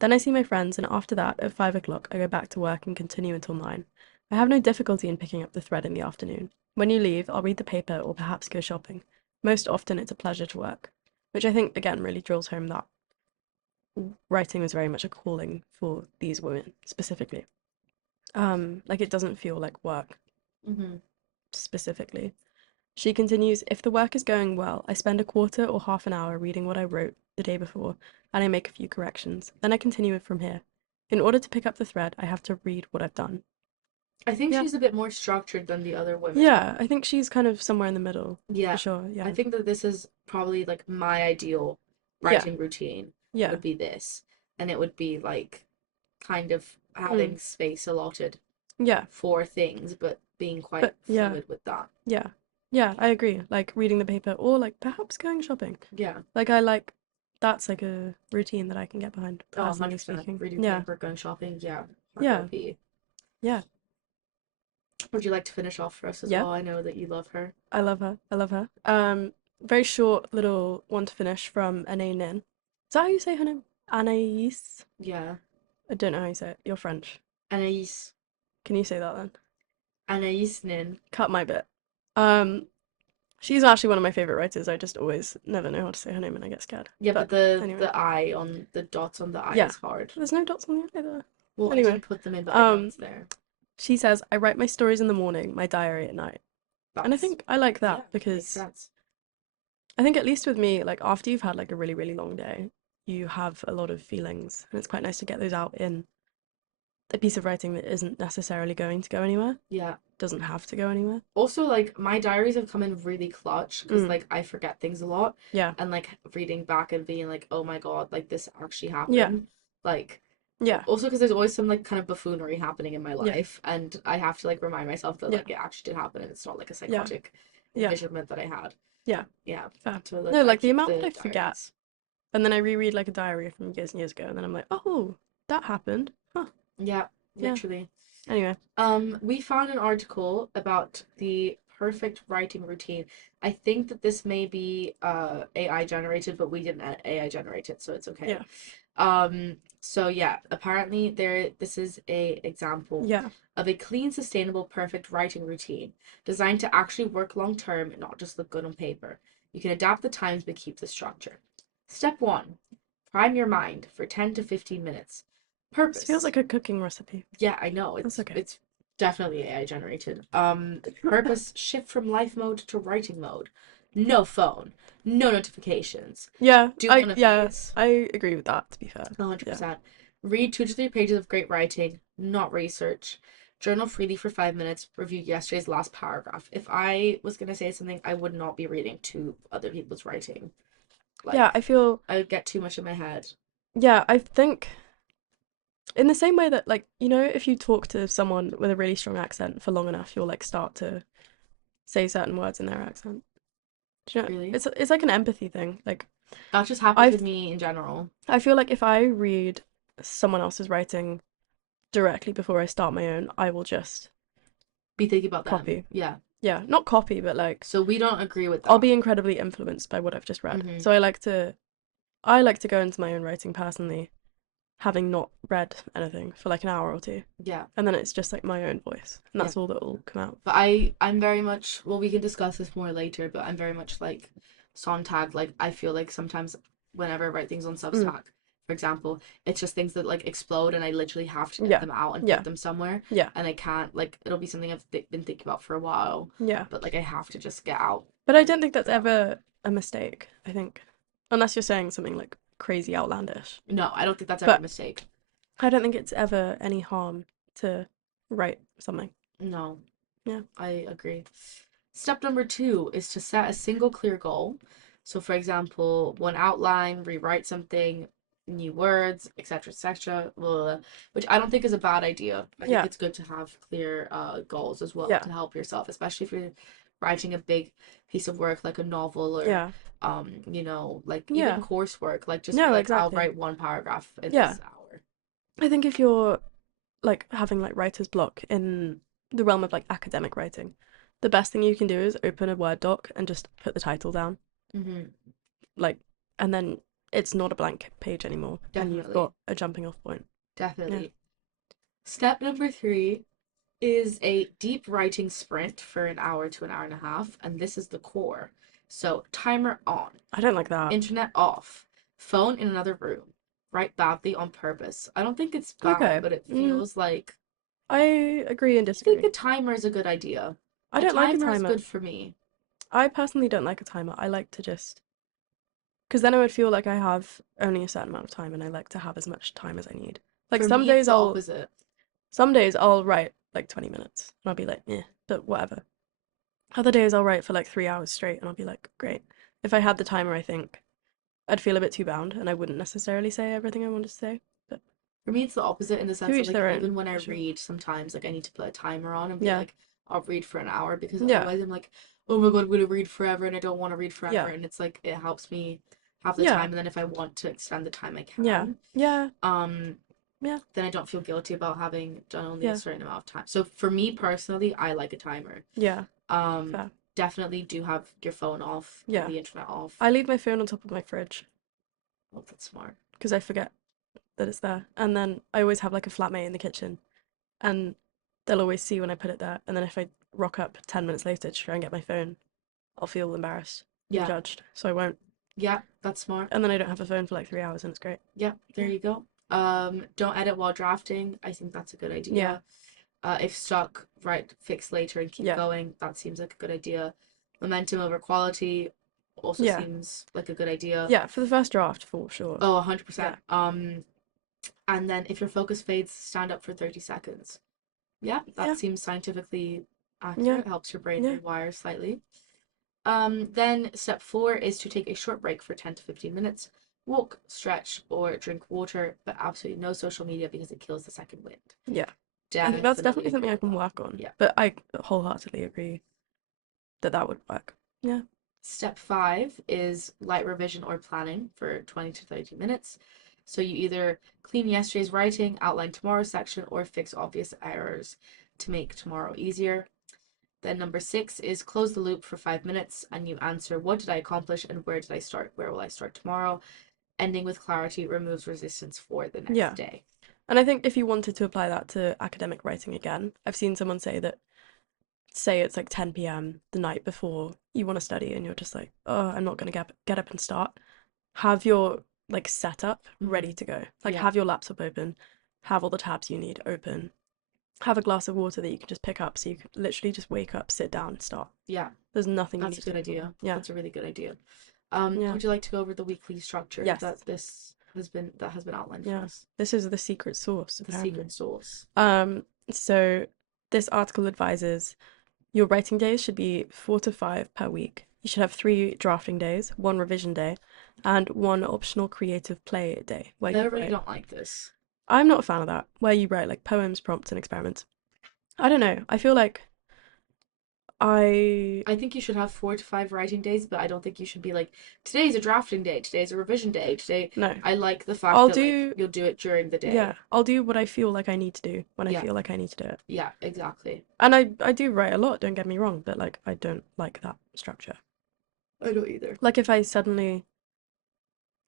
Then I see my friends, and after that, at 5 o'clock, I go back to work and continue until 9. I have no difficulty in picking up the thread in the afternoon. When you leave, I'll read the paper or perhaps go shopping. Most often it's a pleasure to work, which I think, again, really drills home that writing was very much a calling for these women specifically. Like it doesn't feel like work Mm-hmm. specifically. She continues, if the work is going well, I spend a quarter or half an hour reading what I wrote the day before, and I make a few corrections. Then I continue it from here. In order to pick up the thread, I have to read what I've done. I think Yeah. she's a bit more structured than the other women. Yeah, I think she's kind of somewhere in the middle, for Yeah, sure. I Yeah. think that this is probably like my ideal Yeah. writing routine Yeah. would be this, and it would be like kind of Mm. having space allotted Yeah. for things, but being quite But yeah. fluid with that. Yeah. Yeah, I agree. Like reading the paper or like perhaps going shopping. Yeah. Like I like that's like a routine that I can get behind, Oh, personally 100%. speaking. Reading Yeah. paper, going shopping. Yeah. Heart Yeah. LP. Yeah. Would you like to finish off for us as Yeah. well? I know that you love her. I love her. I love her. Very short little one to finish from Anne Nin. Is that how you say her name? Anaïs? Yeah. I don't know how you say it. You're French. Anaïs. Can you say that then? Anaïs Nin. Cut my bit. Um, she's actually one of my favorite writers. I just always never know how to say her name and I get scared. Yeah, but But the anyway, the I on the dots on the I yeah. is hard. There's no dots on the either. Well, I Anyway, didn't put them in, but I know um, it's there. she says, I write my stories in the morning, my diary at night. And I That's think I like yeah, that makes because sense. I think at least with me, like after you've had like a really, really long day, you have a lot of feelings, and it's quite nice to get those out in a piece of writing that isn't necessarily going to go anywhere, Yeah. doesn't have to go anywhere. Also, like my diaries have come in really clutch because Mm, like I forget things a lot, yeah, and like reading back and being like, oh my God, like this actually yeah, happened. Like yeah, also because there's always some like kind of buffoonery happening in my yeah, life, and I have to like remind myself that yeah, like it actually did happen and it's not like a yeah, psychotic yeah, envisionment that I had. yeah. Yeah. Fair. So like No, I like the keep amount that the I forget, diaries. and then I reread like a diary from years and years ago, and then I'm like, oh, that happened. Huh. Yeah, Yeah. literally. Anyway, We found an article about the perfect writing routine. I think that this may be AI generated, but we didn't AI generate it, so it's okay. yeah, So yeah, apparently this is a example yeah, of a clean, sustainable, perfect writing routine designed to actually work long term and not just look good on paper. You can adapt the times but keep the structure. Step 1. Prime your mind for 10 to 15 minutes. this feels Purpose. like a cooking recipe. Yeah, I know. That's okay. It's definitely AI generated. Purpose, shift from life mode to writing mode. No phone, no notifications. Yeah, Do one of yeah, these. I agree with that, to be fair. Yeah. 100%. Read 2 to 3 pages of great writing, not research. Journal freely for 5 minutes. Review yesterday's last paragraph. If I was gonna say something, I would not be reading to other people's writing. Yeah, Like, I feel I would get too much in my head. yeah, I think in the same way that like, if you talk to someone with a really strong accent for long enough, you'll like start to say certain words in their accent. Do you know? Really? It's like an empathy thing. Like That just happens I with me in general. I feel like if I read someone else's writing directly before I start my own, I will just Be thinking about them. copy. Yeah. Yeah, not copy, but like So we don't agree with I'll that. be incredibly influenced by what I've just read. Hmm. So I like to go into my own writing personally, having not read anything for like an hour or two. Yeah. And then it's just like my own voice. And Yeah. that's all that will come out. But I'm very much, well, we can discuss this more later, but I'm very much like Sontag. Like I feel like sometimes whenever I write things on Mm. Substack, for example, it's just things that like explode and I literally have to get Yeah. them out and Yeah. put them somewhere. Yeah. And I can't, like, it'll be something been thinking about for a while, Yeah. but like I have to just get out. But I don't think that's Yeah. ever a mistake, I think. Unless you're saying something like crazy outlandish. No, I don't think that's ever a But mistake. I don't think it's ever any harm to write something. No, Yeah. I agree. Step number 2 is to set a single clear goal. So, for example, one outline, rewrite something, new words, etc., etc., which I don't think is a bad idea. I think Yeah. it's good to have clear goals as well Yeah. to help yourself, especially if you're writing a big piece of work like a novel or, Yeah. like even Yeah. coursework. Like just be No, like, I'll exactly. write one paragraph in Yeah. this hour. I think if you're like having like writer's block in the realm of like academic writing, the best thing you can do is open a Word doc and just put the title down. Mm-hmm. Like, and then it's not a blank page anymore, and you've Definitely. got a jumping off point. Yeah. Definitely. Step number 3 is a deep writing sprint for an hour to an hour and a half, and this is the core. So, timer on, I don't like that. internet off, phone in another room, write badly on purpose. I don't think it's bad, Okay. but it feels like I agree and I think disagree. a timer is a good idea. I A don't like a timer is timer. good for me. I personally don't like a timer. I like to just, because then I would feel like I have only a certain amount of time, and I like to have as much time as I need. Like For me, it's the opposite. some days I'll write like 20 minutes, and I'll be like, yeah, but whatever. Other days I'll write for like 3 hours straight, and I'll be like, great. If I had the timer, I think I'd feel a bit too bound, and I wouldn't necessarily say everything I wanted to say. But For me, it's the opposite in the to sense of each like their own, even when I for sure. read, sometimes like I need to put a timer on and be Yeah, like, I'll read for an hour because yeah, otherwise I'm like, oh my God, I'm gonna read forever and I don't want to read forever. yeah, And it's like it helps me have the yeah, time, and then if I want to extend the time, I yeah, can. yeah, Um, yeah, then I don't feel guilty about having done only a yeah, certain amount of time. So for me personally, I like a timer. yeah. Um, Fair. definitely do have your phone off and Yeah. the internet off. I leave my phone on top of my fridge Oh, that's smart. because I forget that it's there. And then I always have like a flatmate in the kitchen, and they'll always see when I put it there. And then if I rock up 10 minutes later to try and get my phone, I'll feel embarrassed and Yeah, judged. So I won't. yeah, that's smart. And then I don't have a phone for like 3 hours, and it's great. Yeah, there Yeah. you go. Don't edit while drafting. I think that's a good Yeah. idea. If stuck, write, fix later and keep Yeah. going. That seems like a good idea. Momentum over quality also Yeah. seems like a good idea. Yeah. For the first draft, for sure. Oh, Yeah. 100%. And then if your focus fades, stand up for 30 seconds. Yeah, that Yeah. seems scientifically Yeah. accurate. Helps your brain Yeah. rewire slightly. Then step 4 is to take a short break for 10 to 15 minutes. Walk, stretch, or drink water, but absolutely no social media because it kills the second wind. Yeah. I think that's definitely something I agree can with work on. that. Yeah. But I wholeheartedly agree that that would work. Yeah. Step 5 is light revision or planning for 20 to 30 minutes. So you either clean yesterday's writing, outline tomorrow's section, or fix obvious errors to make tomorrow easier. Then number 6 is close the loop for 5 minutes and you answer what did I accomplish and where did I start? Where will I start tomorrow? Ending with clarity removes resistance for the next Yeah. day. And I think if you wanted to apply that to academic writing again, I've seen someone say that, say it's like 10 p.m. the night before you want to study and you're just like, oh, I'm not going to get up and start. Have your like setup ready to go. Like Yeah. have your laptop open, have all the tabs you need open, have a glass of water that you can just pick up so you can literally just wake up, sit down, start. Yeah, There's nothing you that's need a good to do. idea. Yeah. That's a really good idea. Yeah. Would you like to go over the weekly structure Yes. that has been outlined Yeah. for us? This is the secret sauce, The apparently. secret sauce. So this article advises your writing days should be 4 to 5 per week. You should have 3 drafting days, 1 revision day, and 1 optional creative play day where I you really write. don't like this. I'm not a fan of that, where you write like poems, prompts, and experiments. I don't know. I feel like I I think you should have 4 to 5 writing days, but I don't think you should be like, today's a drafting day, today's a revision day, today. no. I like the fact I'll that like do you'll do it during the yeah, day. I'll do what I feel like I need to do when I Yeah, feel like I need to do it. yeah, exactly. And I do write a lot, don't get me wrong, but like I don't like that structure. I don't either. Like if I suddenly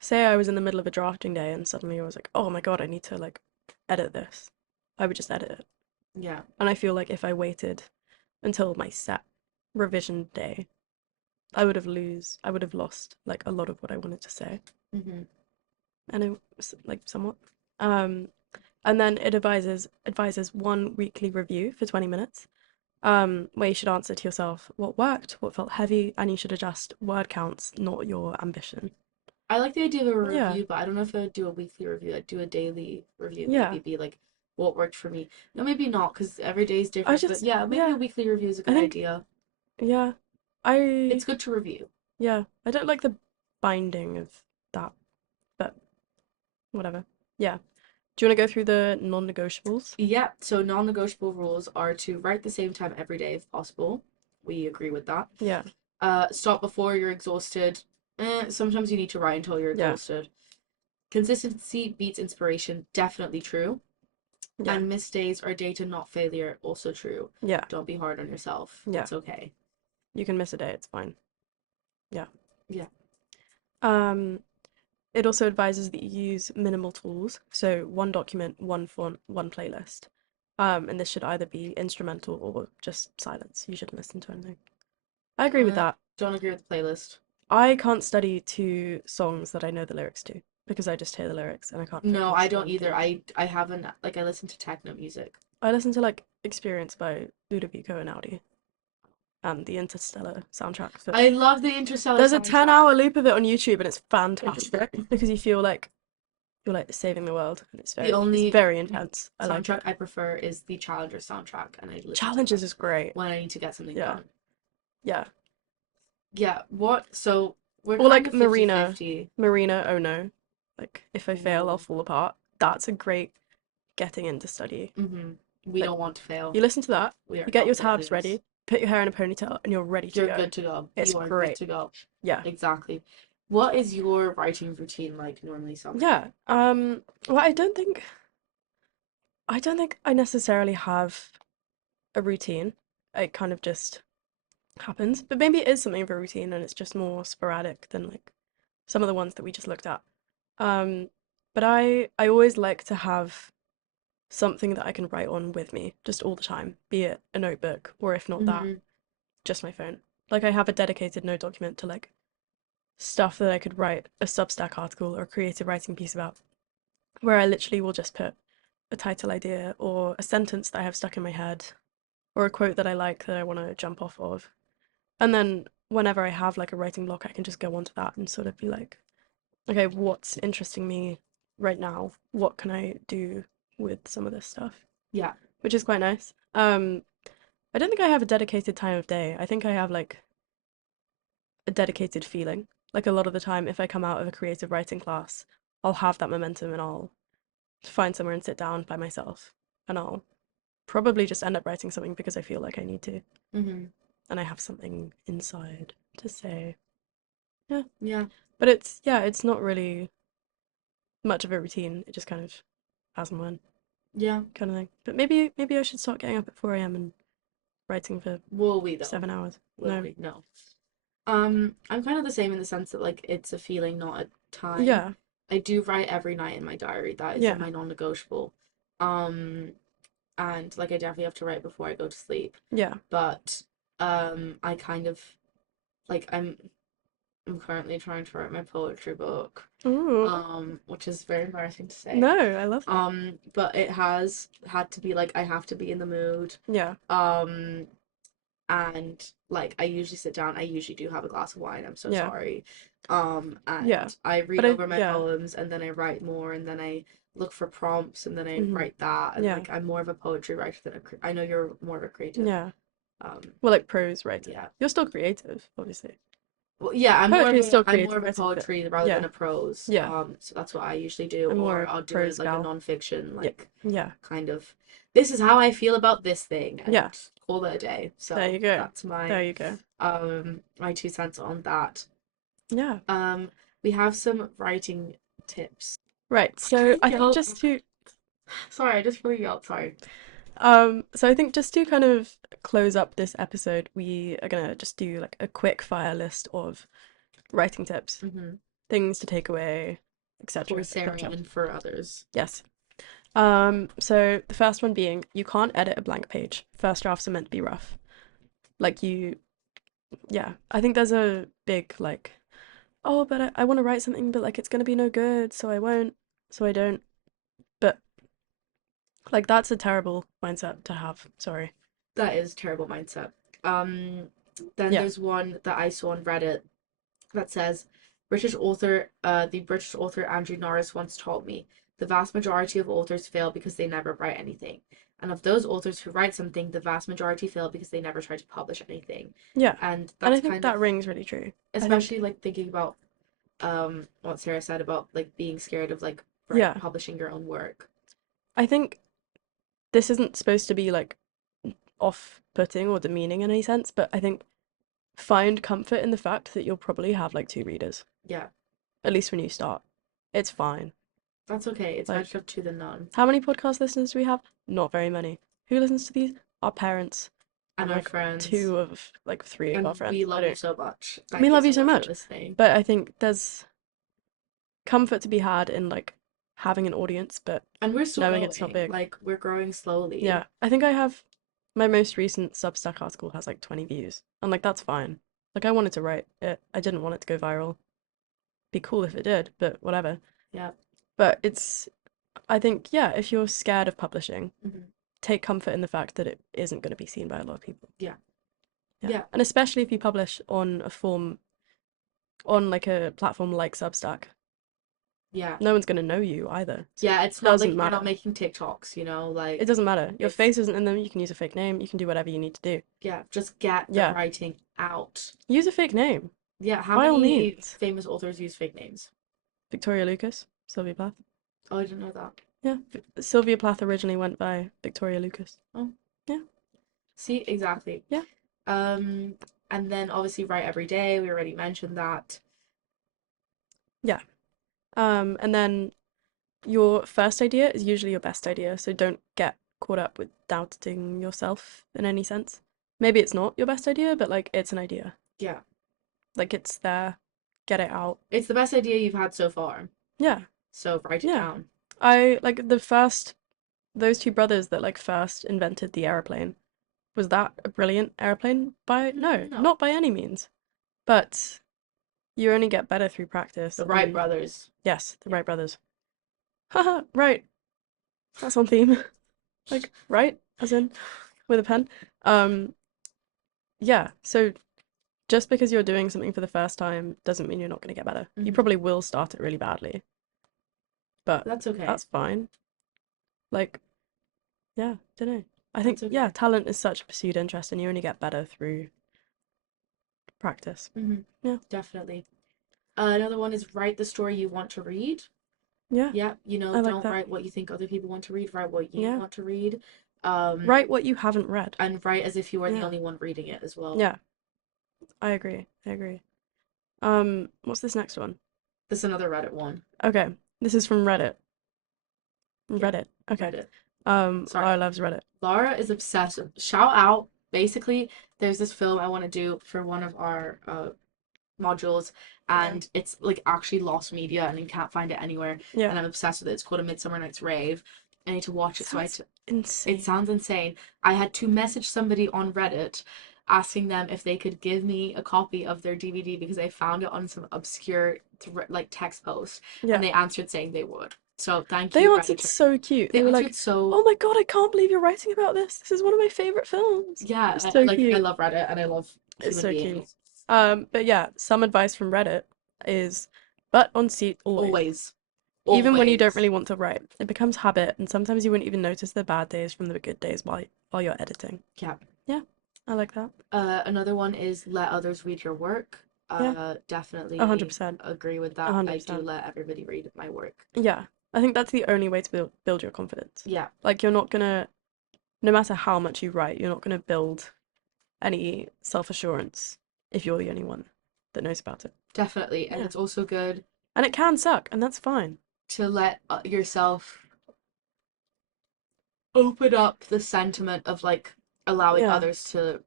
say I was in the middle of a drafting day and suddenly I was like, "Oh my God, I need to like edit this." I would just edit it. Yeah. And I feel like if I waited until my set revision day, I would have lost like a lot of what I wanted to say. Hmm. And it was like somewhat. Um, and then it advises one weekly review for 20 minutes, where you should answer to yourself what worked, what felt heavy, and you should adjust word counts, not your ambition. I like the idea of a Yeah, review, but I don't know if I'd do a weekly review. I'd do a daily review, yeah. maybe be like what worked for me. No, maybe not, because every day is I different. But just, yeah, maybe a yeah, weekly review is a I good think, idea. yeah, It's I, good to review. yeah, I don't like the binding of that, but whatever. Yeah. Do you want to go through the non-negotiables? Yeah, so non-negotiable rules are to write the same time every day if possible. We agree with that. Yeah, Stop before you're exhausted. Sometimes you need to write until you're yeah, exhausted. Consistency beats inspiration, definitely true. yeah, And missed days are data, not failure, also true. yeah, Don't be hard on yourself. yeah. It's okay. You can miss a day, it's fine. Yeah. Yeah. Um, it also advises that you use minimal tools, so one document, one font, one playlist. And this should either be instrumental or just silence. You shouldn't listen to anything. I agree with Uh, that. don't agree with the playlist. I can't study to songs that I know the lyrics to because I just hear the lyrics and I can't No, focus I don't on either. thinking. I haven't like I listen to techno music. I listen to like Experience by Ludovico Einaudi and the Interstellar soundtrack for I love the Interstellar there's a soundtrack. 10-hour loop of it on YouTube and it's fantastic because you feel like you're like saving the world and The it's only very intense. I like soundtrack it. I prefer is the Challenger soundtrack, and I listen to Challenges that is great. when I need to get something Yeah. done. Yeah. Yeah, what? So we're Or kind like of 50-50. Marina, oh no. Like if I fail I'll Whoa. fall apart. That's a great getting into study. Mm-hmm. We Like don't want to fail. you listen to that, We are you get not your tabs failures. ready, put your hair in a ponytail and you're ready to You're go. good to go. It's You are good great. to go. Yeah. Exactly. What is your writing routine like normally, Summer? Yeah. Well I don't think I necessarily have a routine. It kind of just happens. But maybe it is something of a routine and it's just more sporadic than like some of the ones that we just looked at. Um, but I always like to have something that I can write on with me just all the time, be it a notebook or if not that, Mm-hmm. just my phone. Like I have a dedicated note document to like stuff that I could write a Substack article or a creative writing piece about, where I literally will just put a title idea or a sentence that I have stuck in my head or a quote that I like that I want to jump off of. And then whenever I have like a writing block, I can just go onto that and sort of be like, okay, what's interesting me right now? What can I do with some of this stuff? Yeah. Which is quite nice. I don't think I have a dedicated time of day. I think I have like a dedicated feeling. Like a lot of the time, if I come out of a creative writing class, I'll have that momentum and I'll find somewhere and sit down by myself and I'll probably just end up writing something because I feel like I need to Mm-hmm. and I have something inside to say. Yeah. Yeah. But it's not really much of a routine. It just kind of as and when Yeah. kind of thing. But maybe I should start getting up at 4 a.m. and writing for Will we though? 7 hours. Will No. we? No. I'm kind of the same in the sense that like it's a feeling, not a time. Yeah. I do write every night in my diary. That is in Yeah. my non-negotiable. Um, and like I definitely have to write before I go to sleep. Yeah. But I kind of like I'm currently trying to write my poetry book. Ooh. Which is very embarrassing to say. No, I love that. But it has had to be like I have to be in the mood. Yeah. Um, and like I usually sit down, I usually do have a glass of wine, I'm so Yeah. sorry. Yeah. And I read But over my yeah. poems and then I write more and then I look for prompts and then I Hmm. write that and Yeah. like I'm more of a poetry writer than I know you're more of a creative. Yeah. Um, Well, like prose writer. yeah. You're still creative, obviously. Well, yeah, Poetry is still I'm more creative of a writing, but poetry rather yeah, than a prose. yeah. So that's what I usually do, I'm more or a I'll do it prose like a gal. nonfiction, Yeah, like yeah, kind of this is how I feel about this thing yeah. and call it a day. There So you go. that's There you go. my 2 cents on that. Yeah. Um, we have some writing tips. Right. So I think Yelp. just to Sorry, I just really yelled. Sorry. so I think just to kind of close up this episode, we are gonna just do like a quick fire list of writing tips, Mm-hmm. things to take away, For etc., Sarah etc. and for others. Yes. So the first one being you can't edit a blank page. First drafts are meant to be rough. Like yeah. I think there's a big like, oh, but I want to write something, but like it's gonna be no good, so I won't, so I don't. But like that's a terrible mindset to have. Sorry. That is terrible mindset. Um, then Yeah. there's one that I saw on Reddit that says the British author Andrew Norris once told me the vast majority of authors fail because they never write anything. And of those authors who write something, the vast majority fail because they never try to publish anything. Yeah. And And I that's think kind of, that rings really true. I think, especially like thinking about what Sarah said about like being scared of like yeah, publishing your own work. I think this isn't supposed to be like off-putting or demeaning in any sense, but I think find comfort in the fact that you'll probably have like two readers, Yeah, at least when you start. It's fine. that's okay. It's better Like, to have two than none. how many podcast listeners do we have? Not very many. Who listens to these? Our parents And and our like friends. two of like three of our And friends. we I love you don't. so much. We Thank you love you so so much for much, listening. but I think there's comfort to be had in like having an audience, but And we're still knowing it's not going. big. Like we're growing slowly. Yeah, I think I have my most recent Substack article has like 20 views, and like that's fine. Like I wanted to write it, I didn't want it to go viral. Be cool if it did, but whatever. Yeah. But I think, yeah, if you're scared of publishing, Hmm. take comfort in the fact that it isn't going to be seen by a lot of people. Yeah. Yeah, Yeah. and especially if you publish on like a platform like Substack, Yeah. no one's going to know you either, so Yeah. it It's not doesn't like you're not matter. making TikToks, It like doesn't matter. Your it's face isn't in them. You can use a fake name. You can do whatever you need to do. yeah, just get the Yeah, writing out. use a fake name Yeah, how by all many means. famous authors use fake names? Victoria Lucas, Sylvia Plath. Oh, I didn't know that. Yeah, Sylvia Plath originally went by Victoria Lucas. Oh, Yeah, see, exactly. yeah, Um, and then obviously write every day. We already mentioned that. yeah. And then your first idea is usually your best idea, so don't get caught up with doubting yourself in any sense. Maybe it's not your best idea, but like it's an idea. Yeah. Like it's there. Get it out. It's the best idea you've had so far. Yeah, So write it yeah. down. I like those two brothers that like first invented the airplane. Was that a brilliant airplane? No, No. not by any means. But you only get better through practice. The Wright And brothers. yes, the Yeah. Wright brothers. Haha, right. That's on theme. Like, right? As in with a pen. Um, yeah, so just because you're doing something for the first time doesn't mean you're not going to get better. You Mhm. probably will start it really badly, but That's okay. that's fine. Like, yeah, don't know. I think, That's okay. yeah, talent is such a pursued interest, and you only get better through practice. Hmm. Yeah, Definitely. Another one is write the story you want to read. yeah, Yeah, I like don't that. write what you think other people want to read, write what you Yeah, want to read. write what you haven't read. And write as if you are the Yeah, only one reading it as well. yeah, I agree. I agree. What's this next one? This is another Reddit one. Okay, this is from Reddit. Yeah, Reddit. Okay. Reddit. Sorry. Laura loves Reddit. Laura is obsessed. Shout out. Basically, there's this film I want to do for one of our modules, Yeah. and it's like actually lost media and you can't find it anywhere. And Yeah. I'm obsessed with it. It's called A Midsummer Night's Rave. I need to watch it. Sounds It insane. sounds insane. I had to message somebody on Reddit asking them if they could give me a copy of their DVD because I found it on some obscure like text post, Yeah. and they answered saying they would. So thank They you, answered Redditor. so cute. They They were answered like, so "Oh my God, I can't believe you're writing about this. This is one of my favorite films." yeah, It's so I cute. love Reddit and I love It's human so cute. beings. But yeah, some advice from Reddit is butt on seat always. Always. Even when you don't Always. really want to write. It becomes habit, and sometimes you wouldn't even notice the bad days from the good days while you're editing. Yeah. Yeah, I like that. Another one is let others read your work. Definitely 100%. agree with that. I do 100%. let everybody read my work. Yeah. I think that's the only way to build your confidence. Yeah, Like you're not gonna, no matter how much you write, you're not gonna build any self-assurance if you're the only one that knows about it. definitely. And Yeah. it's also good And it can suck, and that's fine. to let yourself open up the sentiment of like allowing Yeah. others to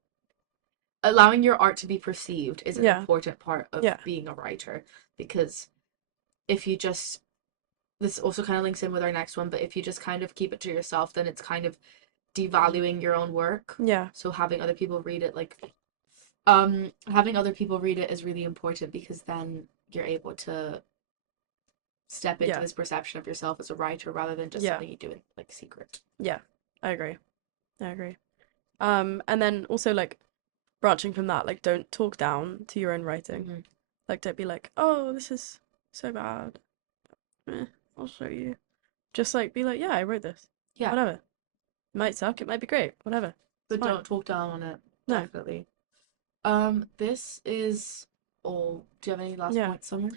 allowing your art to be perceived is an Yeah. important part of Yeah. being a writer, because if you just this also kind of links in with our next one, but if you just kind of keep it to yourself, then it's kind of devaluing your own work. Yeah. So having other people read it, like having other people read it is really important, because then you're able to step into Yeah. this perception of yourself as a writer rather than just Yeah. something you do in like secret. Yeah. I agree. I agree. And then also like branching from that, like don't talk down to your own writing. Mm-hmm. Like don't be like, oh, this is so bad. I'll show you. Just like be like, yeah, I wrote this. Yeah, Whatever. It might suck, it might be great. Whatever. It's but fine. don't talk down on it. No. Definitely. This is all. Do you have any last Yeah. points, Summer?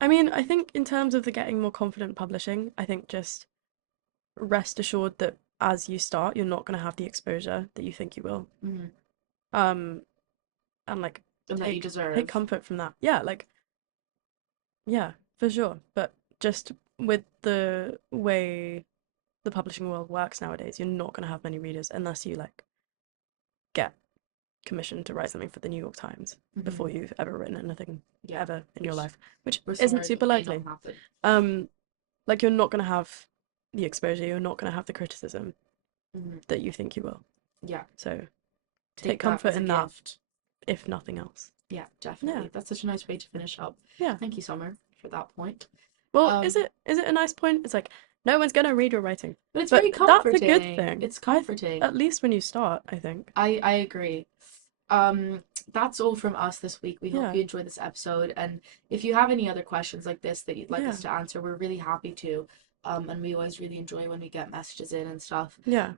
I mean, I think in terms of the getting more confident publishing, I think just rest assured that as you start, you're not going to have the exposure that you think you will. Mm-hmm. Um, and like And that you take deserve. comfort from that. Yeah, like yeah, for sure. But just with the way the publishing world works nowadays, you're not going to have many readers unless you like get commissioned to write something for the New York Times Mm-hmm. before you've ever written anything Yeah, ever in your life, which we're isn't sorry, super but may not likely. happen. Like you're not going to have the exposure, you're not going to have the criticism Mm-hmm. that you think you will. Yeah, So take that comfort as a in that, gift. if nothing else. Yeah, definitely. Yeah. That's such a nice way to finish up. Yeah. Thank you, Summer, for that point. Well, is it a nice point? It's like no one's gonna read your writing, But it's but very that's a good comforting. thing. It's comforting. At least when you start, I think. I agree. That's all from us this week. We hope Yeah. you enjoyed this episode, and if you have any other questions like this that you'd like Yeah. us to answer, we're really happy to. And we always really enjoy when we get messages in and stuff. Yeah.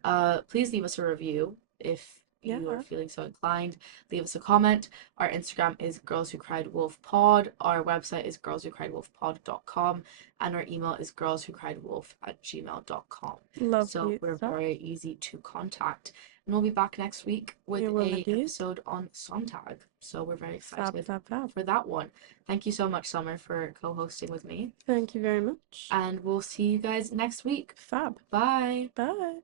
Please leave us a review if you Yeah. are feeling so inclined. Leave us a comment. Our Instagram is Girls Who Cried Wolf Pod. Our website is girlswhocriedwolfpod.com, and our email is girlswhocriedwolf@gmail.com. Lovely So we're stuff. very easy to contact. And we'll be back next week with We will a indeed. episode on Sontag. So we're very Fab, excited fab, fab. for that one. Thank you so much, Summer, for co-hosting with me. Thank you very much. And we'll see you guys next week. Fab. Bye. Bye.